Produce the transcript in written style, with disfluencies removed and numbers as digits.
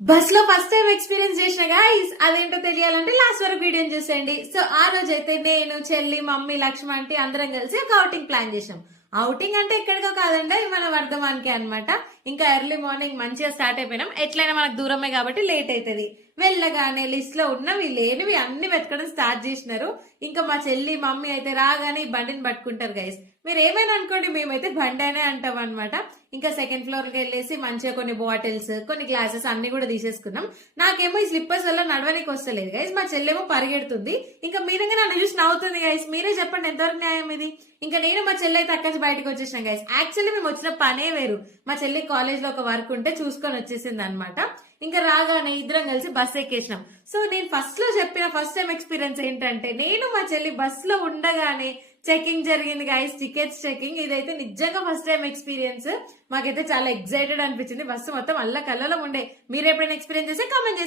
Bus లో first time experience చేసిన guys అదేంటో తెలియాలంటే లాస్ట్ వరకు వీడియో చూసేయండి. సో ఆ రోజు అయితే నేను చెల్లి మమ్మీ లక్ష్మ అంటే అందరం కలిసి ఒక అవుటింగ్ ప్లాన్ చేసాం. అవుటింగ్ అంటే ఎక్కడికో కాదండి, మన వర్ధమాన్కి అన్నమాట. ఇంకా ఎర్లీ మార్నింగ్ మంచిగా స్టార్ట్ అయిపోయినాం. ఎట్లయినా మనకు దూరమే కాబట్టి లేట్ అవుతుంది. వెళ్ళగానే లిస్ట్ లో ఉన్నవి లేనివి అన్ని వెతకడం స్టార్ట్ చేసినారు. ఇంకా మా చెల్లి మమ్మీ అయితే రాగానే ఈ బండిని పట్టుకుంటారు గైస్. మీరు ఏమైనా అనుకోండి, మేమైతే బండి అనే అంటాం అనమాట. ఇంకా సెకండ్ ఫ్లోర్ కి వెళ్ళేసి మంచిగా కొన్ని బాటిల్స్ కొన్ని గ్లాసెస్ అన్ని కూడా తీసేసుకున్నాం. నాకేమో ఈ స్లిప్పర్స్ వల్ల నడవడానికి వస్తలేదు గైస్. మా చెల్లేమో పరిగెడుతుంది. ఇంకా మీరంగా నన్ను చూసి నవ్వుతుంది గైస్. మీరే చెప్పండి ఎంతవరకు న్యాయం ఇది. ఇంకా నేను మా చెల్లి అయితే అక్కడి నుంచి బయటకు వచ్చేసినాం గైస్. యాక్చువల్లీ మేము వచ్చిన పనే వేరు. మా చెల్లి కాలేజ్ లో ఒక వర్క్ ఉంటే చూసుకొని వచ్చేసింది అనమాట. ఇంకా రాగానే ఇద్దరం కలిసి బస్ ఎక్కేసినాం. సో నేను ఫస్ట్ లో చెప్పిన ఫస్ట్ టైం ఎక్స్పీరియన్స్ ఏంటంటే, నేను మా చెల్లి బస్ లో ఉండగానే చెకింగ్ జరిగింది గైస్, టికెట్స్ చెకింగ్. ఇదైతే నిజంగా ఫస్ట్ టైం ఎక్స్పీరియన్స్. మాకైతే చాలా ఎక్సైటెడ్ అనిపించింది. బస్సు మొత్తం అల్ల కల్లోలం ఉండే. మీరు ఎప్పుడైనా ఎక్స్పీరియన్స్ చేస్తే కామెంట్